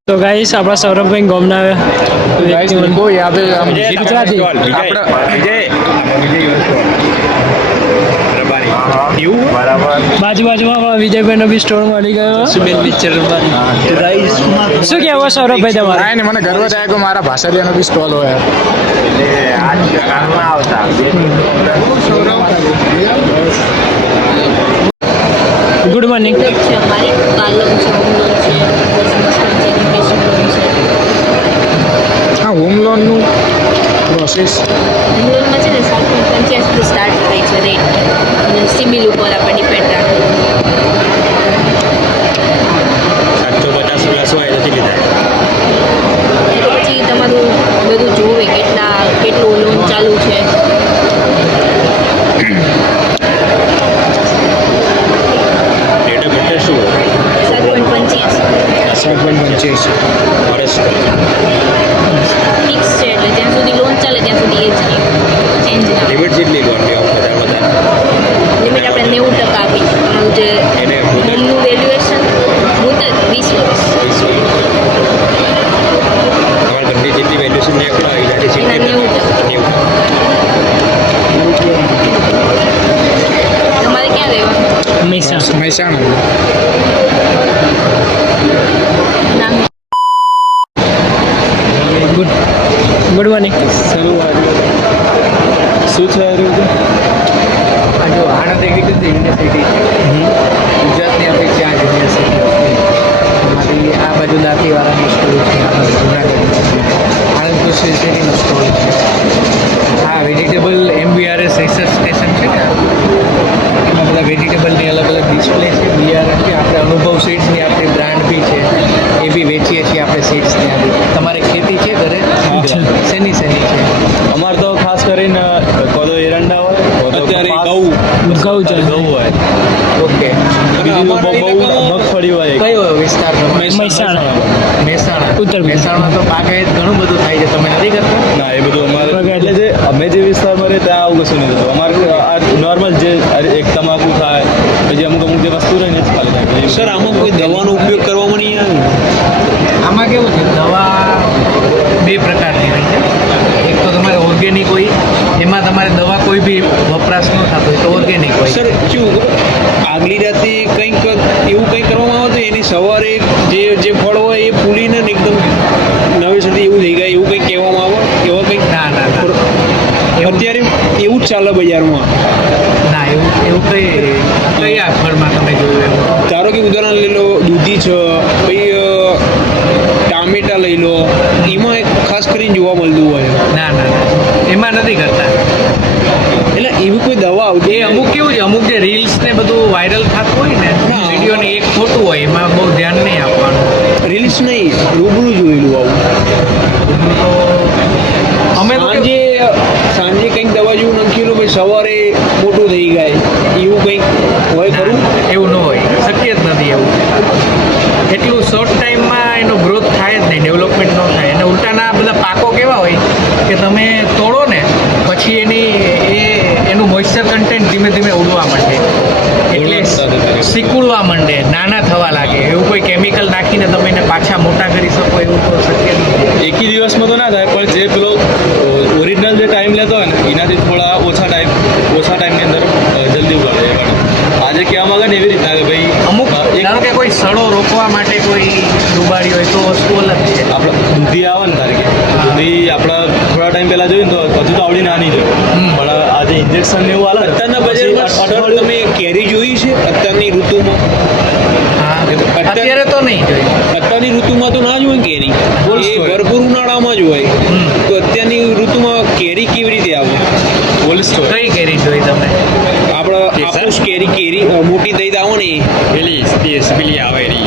તો ગાઈસ આપણા સૌરભભાઈ ગોમના ગુજરાતી બાજુમાં વિજયભાઈનો બી સ્ટોર મળી ગયો. શું કહેવો સૌરભભાઈ તમારે? ને મને ગર્વ થાય કે મારા ભાષાલિયાનો બી સ્ટોલ હોય. Good morning. છે અમારી પાર્લર છે, હોમ લોન છે, એજ્યુકેશન લોન છે. હા, હોમ લોનનું પ્રોસેસ હોમ લોનમાં છે ને 7.85 સ્ટાર્ટ થાય છે રેટ, અને સિબિલ ઉપર આપણે ડિપેન્ડ રાખે. 750 પ્લસ હોય નથી લીધા. એ તો પછી તમારું બધું જોવે કેટલું લોન ચાલુ છે. રેટ ઓફ ઇન્ટરેસ્ટ શું હોય? 7.85 વર્ષ ફિક્સ છે, એટલે જ્યાં સુધી લોન ચાલે ત્યાં સુધી એ જ રહે, ચેન્જ ના. લિમિટ જેટલી લોનની બધા લિમિટ આપણે 90% આપી છે. અમારું જે એને મુદત? હોમનું વેલ્યુએશન મુદત 20 વર્ષ. તમારા ઘરની જેટલી વેલ્યુએશન ને એનાથી 70%. તમારે ક્યાં રહેવાનું? મહેસાણા. નામ ગુડ મોર્નિંગ. શું છે આ રહ્યું? આ જો આણંદ એગ્રીકલ્ચર યુનિવર્સિટી છે, ગુજરાતની આપણી 4 યુનિવર્સિટી અમારી આ બાજુ દાંતીવાળાની સ્કૂલ છે, આ બાજુ જુનાગઢની છે, આણંદ કૃષિ યુનિવર્સિટીનો સ્ટોલ છે. હા, વેજીટેબલ MBRS રિસર્ચ સ્ટેશન છે ને, એમાં બધા વેજીટેબલની અલગ અલગ ડિસ્પ્લે છે, બિયારણ છે. આપણે અનુભવ સીડ્સની આપણી બ્રાન્ડ બી છે, એ બી વેચીએ છીએ આપણે સીડ્સ ત્યાંથી. તમારે ખેતી છે ઘરે? શેની છે? અમારે તો ખાસ કરીને કોદો એરંડા હોય, અત્યારે ઘઉં છે. ઘઉં હોય, ઓકે. બીજું બહુ મગફળી હોય. કયો વિસ્તાર તમારો? મહેસાણા. મહેસાણા. ઉત્તર મહેસાણામાં તો બાગાયત ઘણું બધું થાય છે, તમે નથી કરતા? ના, એ બધું અમારે એટલે જે અમે જે વિસ્તારમાં રહે ત્યાં આવું કશું નહીં થતું. અમારે આ નોર્મલ જે એક તમાકુ થાય, પછી અમુક જે વસ્તુ રહે ને જ ખાલી થાય. સર, આમાં કોઈ દવાનો ઉપયોગ કરવામાં નહીં આવે? આમાં કેવું છે, દવા 2 પ્રકારની હોય છે. એક તો તમારે ઓર્ગેનિક હોય, એમાં તમારે દવા કોઈ બી વપરાશ ન થતો હોય તો ઓર્ગેનિક હોય. સર, શું આગલી રાતે કંઈક એવું કંઈક કરવામાં આવે તો એની સવારે જે ફળ હોય એ ફૂલીને ને એકદમ નવેસરથી એવું થઈ જાય એવું કંઈક કહેવામાં આવે? એવા કંઈક ના. અત્યારે એવું જ ચાલે બજારમાં. ના, એવું કયા ફળમાં તમે જોયું એવું? ધારો કે ઉદાહરણ લઈ લો, દૂધી છે, પછી ટામેટા લઈ લો, એમાં એક ખાસ કરીને જોવા મળતું હોય. ના, એમાં નથી કરતા. એટલે એવી કોઈ દવા આવતી એ અમુક કેવું છે, અમુક જે રીલ્સ ને બધું વાયરલ થતું હોય ને, વિડીયોને એક ખોટું હોય, એમાં બહુ ધ્યાન નહીં આપવાનું. રિલીઝ નહીં, રૂબરૂ જોયેલું આવું. તો અમે તો સાંજે કંઈક દવા જેવું નાખેલું, પછી સવારે મોટું થઈ જાય એવું કંઈક હોય ખરું? એવું ન હોય, શક્ય જ નથી એવું. એટલું શોર્ટ ટાઈમમાં એનો ગ્રોથ થાય જ નહીં, ડેવલપમેન્ટ ન થાય. અને ઉલટાના બધા પાકો કેવા હોય કે તમે તોડો ને પછી એનું મોઇસ્ચર કન્ટેન્ટ ધીમે ધીમે ઉડવા માંડે, એટલે સિકુડવા માંડે, નાના થવા લાગે. એવું કોઈ કેમિકલ નાખીને તમે એને પાછા મોટા કરી શકો એવું તો શક્ય નથી. એકી દિવસમાં તો ના થાય, પણ જે પેલો ઓરિજિનલ જે ટાઈમ લેતો હોય ને એનાથી થોડા ઓછા ટાઈમની અંદર જલ્દી ઉગાડે. જે કહેવા માંગે ને એવી રીતના કે ભાઈ અમુક ધારો કે કોઈ સડો રોકવા માટે કોઈ ડૂબાડી હોય તો વસ્તુ અલગ છે. આપણે દૂધી આવે ને તારીખે દૂધી આપણે થોડા ટાઈમ પહેલાં જોયું ને તો હજુ તો આવડી નાની છે પણ આજે ઇન્જેક્શન ને એવું હાલે અત્યારના બજારમાં તમે કેરી જોઈ છે અત્યારની ઋતુમાં? અત્યારે તો નહીં જોઈ. અત્યારની ઋતુમાં તો ના જ હોય કેરી, એ ભરપૂર ઉનાળામાં જ હોય. તો અત્યારની ઋતુમાં કેરી કેવી રીતે આવે? કોલ્ડ સ્ટોર કઈ કેરી જોઈ તમે? આપણે હાપુસ કેરી મોટી દઈ આવો ને પેલી આવે એની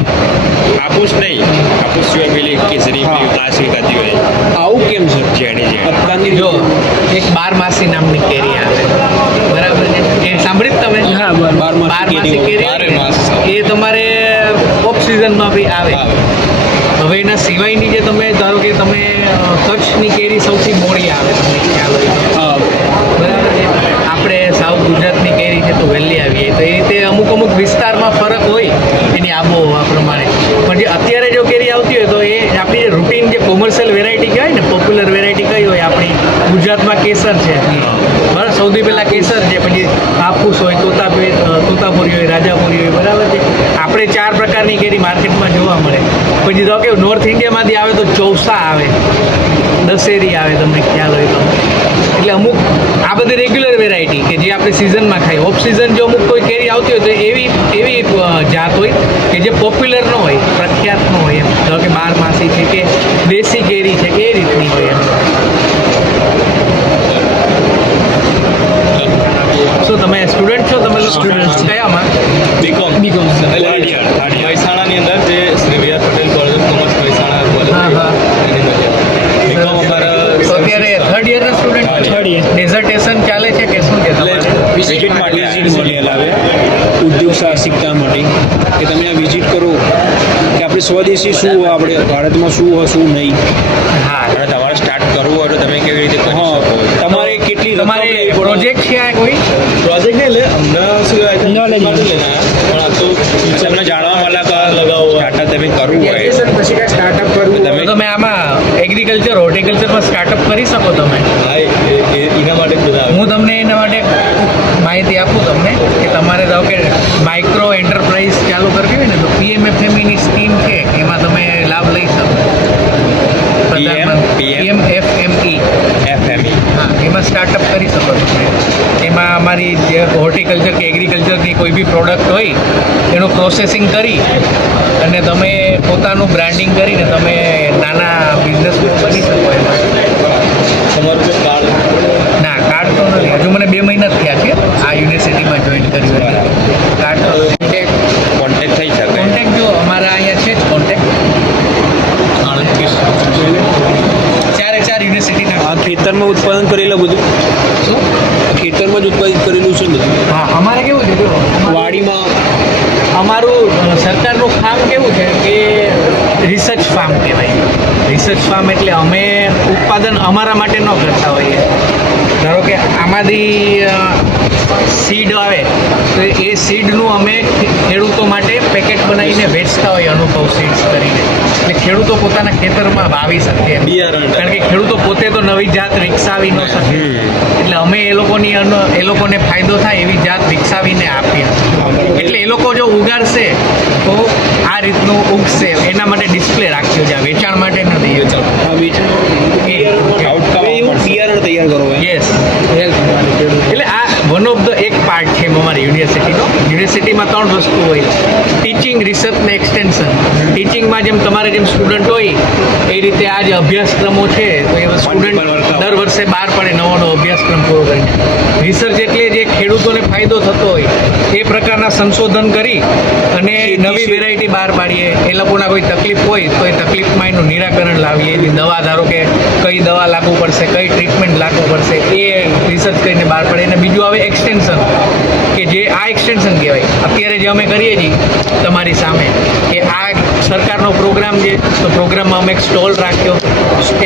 હાપુસ નહીં, હાપુસ સિવાય પેલી કેસરી પેલી પ્લાસ્ટિક હતી હોય આવું કેમ છે? જેડી છે. અત્યારની જો એક બારમાસી નામની કેરી આવે, બરાબર છે? એ સાંભળી જ તમે? હા, બરાબર. બારમાસી કેરી બારે આવે ને, માસ. એ તમારે ઓફ સિઝનમાં બી આવે. હવે એના સિવાયની જે તમે ધારો કે તમે કચ્છની કેરી સૌથી મોડી આવે, તમને ખ્યાલ હોય તો. બરાબર છે? આપણે સાઉથ ગુજરાતની કેરી છે તો વહેલી આવી જાય. તો એ રીતે અમુક વિસ્તારમાં ફરક હોય એની આબોહવા પ્રમાણે. પણ જે અત્યારે જો કેરી આવતી હોય તો એ આપણી જે રૂટીન જે કોમર્શિયલ વેરાયટી કહેવાય ને, પોપ્યુલર વેરાયટી કઈ હોય આપણી ગુજરાતમાં કેસર છે, બરાબર? સૌથી પહેલાં કેસર છે, પછી હાફૂસ હોય, તોતાપુરી હોય, રાજાપુરી હોય, બરાબર છે? આપણે 4 પ્રકારની કેરી માર્કેટમાં જોવા મળે. પછી તો કે નોર્થ ઇન્ડિયામાંથી આવે તો ચૌસા આવે, દશેરી આવે, તમને ખ્યાલ હોય તો. એટલે અમુક આ બધી રેગ્યુલર વેરાયટી કે જે આપણે સિઝનમાં ખાઈ. ઓફ સિઝન જો અમુક કોઈ કેરી આવતી હોય તો એવી જાત હોય કે જે પોપ્યુલર ન હોય, પ્રખ્યાત ન હોય એમ. ધારો કે બારમાસી છે કે દેશી કેરી છે કે એ રીતની હોય એમ. શું તમે સ્ટુડન્ટ છો? તમે સ્ટુડન્ટ કયામાં? બીકોમ મહેસાણાની અંદર જે Shri V R Patel college of commerce Mehsana college હા, હા. બીકોમ અમારા તો અત્યારે થર્ડ યરના સ્ટુડન્ટ? Third year. ડેઝર્ટેશન ચાલે છે કે શું છે તમારે? વિઝિટ માટે મોડેલ આવે ઉદ્યોગ સાહસિકતા માટે કે તમે આ વિઝિટ કરો કે આપણે સ્વદેશી શું આપણે ભારતમાં શું હોય શું નહીં. હા. અને તમારે સ્ટાર્ટ કરવું હોય તો તમે કેવી રીતે કરી હા, શકો? તમારે કેટલી તમારે પ્રોજેક્ટ છે આ કોઈ? પ્રોજેક્ટ નહીં લે હમણાં શું પણ આ તો તમને જાણવા મળે કે લગાવો સ્ટાર્ટઅપ તમે કરવું હોય પછી કાંઈ સ્ટાર્ટઅપ કરવું તમે- તમે આમાં એગ્રીકલ્ચર હોર્ટિકલ્ચરમાં સ્ટાર્ટઅપ કરી શકો તમે. હા એના માટે જ બધા આવે. હું તમને એના માટે માહિતી આપું તમને કે તમારે ધારો કે માઇક્રો એન્ટરપ્રાઇઝ ચાલુ કરવી હોય ને તો PMFMEની સ્કીમ છે, એમાં તમે લાભ લઈ શકો. PMFME. FME. હા, એમાં સ્ટાર્ટઅપ કરી શકો તમે. એમાં અમારી જે હોર્ટિકલ્ચર કે એગ્રીકલ્ચરની કોઈ બી પ્રોડક્ટ હોય એનું પ્રોસેસિંગ કરી અને તમે પોતાનું બ્રાન્ડિંગ કરીને તમે નાના બિઝનેસ બની શકો એમાં. તમારું જે કાર્ડ ના, કાર્ડ તો નથી. હજુ મને 2 મહિના જ થયા છે આ યુનિવર્સિટીમાં જોઈન કર્યું એટલે. કાર્ડ તો કોન્ટેક્ટ થઈ શકે. કોન્ટેક્ટ જો અમારા અહીંયા છે જ કોન્ટેક્ટ. 4 યુનિવર્સિટીના. આ ખેતરમાં ઉત્પાદન કરેલું બધું શું? ખેતરમાં જ ઉત્પાદિત કરેલું છે બધું હા, અમારે કેવું છે જો વાડીમાં. અમારું સરકારનું ફાર્મ કેવું છે કે રિસર્ચ ફાર્મ કહેવાય. રિસર્ચ ફાર્મ એટલે અમે ઉત્પાદન અમારા માટે ન કરતા હોઈએ. ધારો કે આમાંથી સીડ આવે તો એ સીડનું અમે ખેડૂતો માટે પેકેટ બનાવીને વેચતા હોઈએ, અનુભવ સીડ્સ કરીને. એટલે ખેડૂતો પોતાના ખેતરમાં વાવી શકે એમ. બિયારણ. કારણ કે ખેડૂતો પોતે તો નવી જાત વિકસાવી ન શકે. એટલે અમે એ લોકોને ફાયદો થાય એવી જાત વિકસાવીને આપીએ. એટલે એ લોકો જો ઉગાડશે તો આ રીતનું ઉગશે. એના માટે ડિસ્પ્લે રાખ્યો છે, આ વેચાણ માટે નથી. આ વેચાણ એવું બિયારણ તૈયાર કરો એમ. યસ. એટલે આ વન ઓફ ધ એક પાર્ટ છે અમારી યુનિવર્સિટીનો. યુનિવર્સિટીમાં 3 વસ્તુ હોય: ટીચિંગ, રિસર્ચ ને એક્સટેન્શન. ટીચિંગમાં જેમ તમારે જેમ સ્ટુડન્ટ હોય એ રીતે આ જે અભ્યાસક્રમો છે તો એ સ્ટુડન્ટ દર વર્ષે બહાર પડે નવો અભ્યાસક્રમ પૂરો કરીને. રિસર્ચ એટલે જે ખેડૂતોને ફાયદો થતો હોય એ પ્રકારના સંશોધન કરી અને નવી વેરાયટી બહાર પાડીએ. એ લોકોના કોઈ તકલીફ હોય તો એ તકલીફમાં એનું નિરાકરણ લાવીએ. એની દવા, ધારો કે કઈ દવા લાગુ પડશે, કઈ ટ્રીટમેન્ટ લાગુ પડશે, એ રિસર્ચ કરીને બહાર પાડે. અને બીજું આવે એક્સટેન્શન, કે જે આ એક્સટેન્શન કહેવાય. અત્યારે જે અમે કરીએ છીએ તમારી સામે કે આ સરકારનો પ્રોગ્રામ છે તો પ્રોગ્રામમાં અમે એક સ્ટોલ રાખ્યો.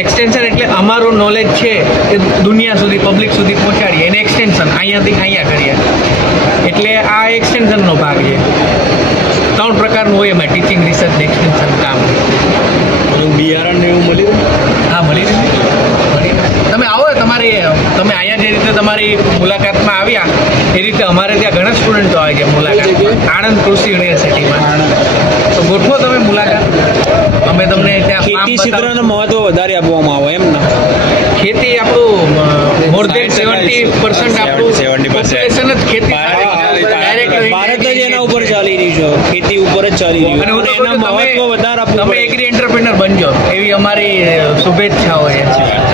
એક્સટેન્શન એટલે અમારું નોલેજ છે એ દુનિયા સુધી, પબ્લિક સુધી પહોંચાડીએ. એને એક્સટેન્શન અહીંયાથી અહીંયા કરીએ. એટલે આ એક્સટેન્શનનો ભાગ છે. 3 પ્રકારનું હોય એમાં: ટીચિંગ, રિસર્ચ ને એક્સટેન્શન કામ. બિયારણ ને એવું મળી રહ્યું. હા, મળી રહ્યું. તમે આવો, તમે અહીંયા જે રીતે રીતે તમારી મુલાકાતમાં આવ્યા એ રીતે અમારે ત્યાં ઘણા સ્ટુડન્ટો આવે છે મુલાકાત આણંદ કૃષિ યુનિવર્સિટીમાં. તો ગોઠવો તમે મુલાકાત, અમે તમને ત્યાં ખેતી ક્ષેત્રને મહત્વ વધારે આપવામાં આવે એમ ને? ખેતી આપણું મોર દેન 70% આપણું 70% population જ ખેતી ભારત જ એના ઉપર ચાલી રહ્યું છે, ખેતી ઉપર જ ચાલી રહ્યું અને હું તો છે. કહું છું, મહત્વ વધારે આપવું તમે પડે. એગ્રી એન્ટરપ્રિનર બનજો એવી અમારી શુભેચ્છા હોય.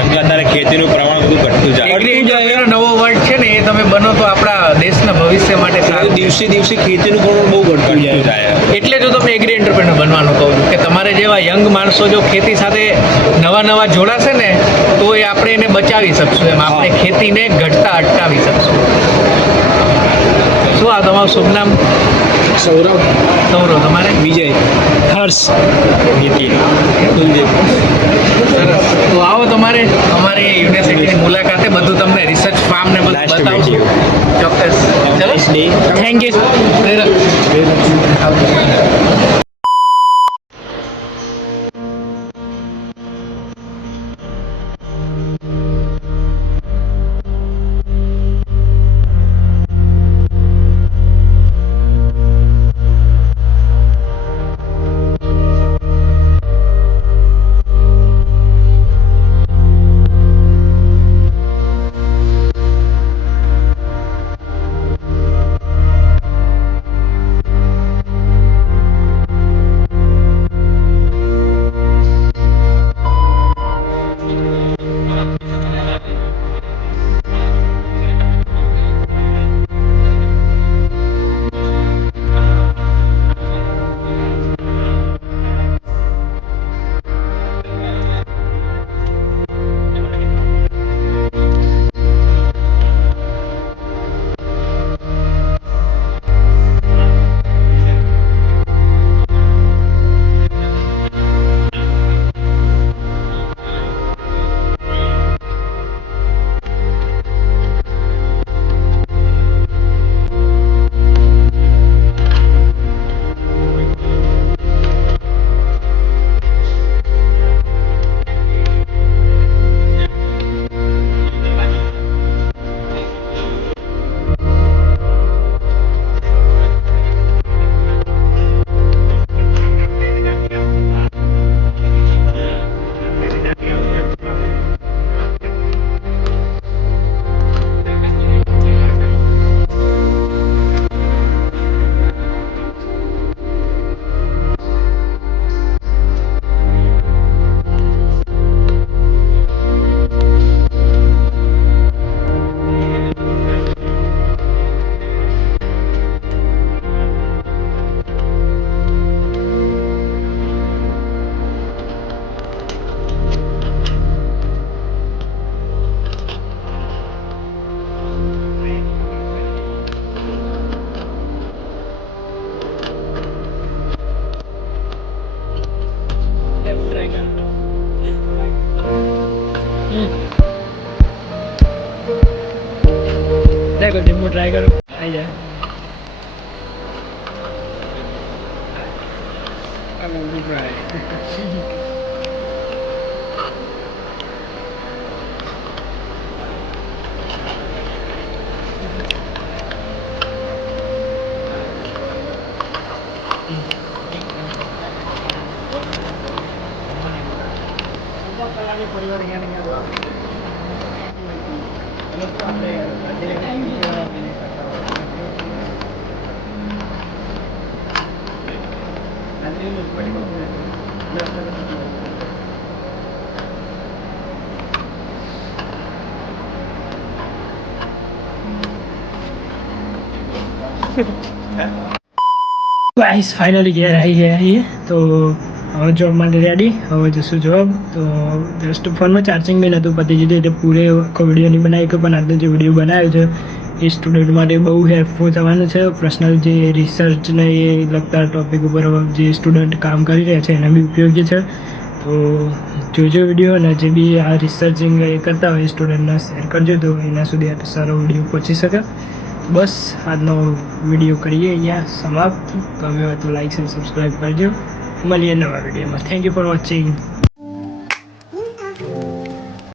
અત્યારે ખેતીનું પ્રમાણ બધું ઘટતું જાય. એગ્રી એન્ટરપ્રિનર નવો વર્ડ છે ને, એ તમે બનો તો આપણા દેશના ભવિષ્ય માટે સારું. દિવસે દિવસે ખેતીનું પ્રમાણ બહુ ઘટતું જાય. એટલે જો તમે એગ્રી એન્ટરપ્રિનર બનવાનું કહું છું કે તમારે જેવા યંગ માણસો જો ખેતી સાથે નવા જોડાશે ને તો એ આપણે એને બચાવી શકશું, એમ આપણે ખેતીને ઘટતા અટકાવી શકશું. શું આ તમારું શુભ નામ? સૌરભ, તમારે? વિજય, હર્ષ, નીતિન, કુલદીપ. સરસ. તો આવો તમારે અમારી યુનિવર્સિટીની મુલાકાતે, બધું તમને રિસર્ચ ફાર્મ ને બધું Nice to meet બતાવશું. you. ચોક્કસ. ચલો. Nice day. Thank you. देखो डेमो ट्राई करो, आई जाए. I want to try. Guys finally ઘેર આવી ગયા છીએ. તો હવે જોબ માટે રેડી, હવે જશું જોબ. તો જસ્ટ ફોનમાં ચાર્જિંગ બી નહોતું પતી ગયું એટલે પૂરે આખો વિડીયો નહીં બનાવી કે, પણ આજનો જે વિડીયો બનાવ્યો છે એ સ્ટુડન્ટ માટે બહુ હેલ્પફુલ થવાનું છે. પર્સનલ જે રિસર્ચને એ લગતા ટોપિક ઉપર જે સ્ટુડન્ટ કામ કરી રહ્યા છે એને બી ઉપયોગી છે. તો જોજો વિડીયો, અને જે બી આ રિસર્ચિંગ એ કરતા હોય એ સ્ટુડન્ટને શેર કરજો, તો એના સુધી આ સારો વિડીયો પહોંચી શકે. બસ આજનો વિડીયો કરીએ અહીંયા સમાપ્ત. ગમ્યો હોય તો લાઈક અને સબસ્ક્રાઈબ કરજો. મળીએ નવા વિડીયોમાં. Thank you for watching.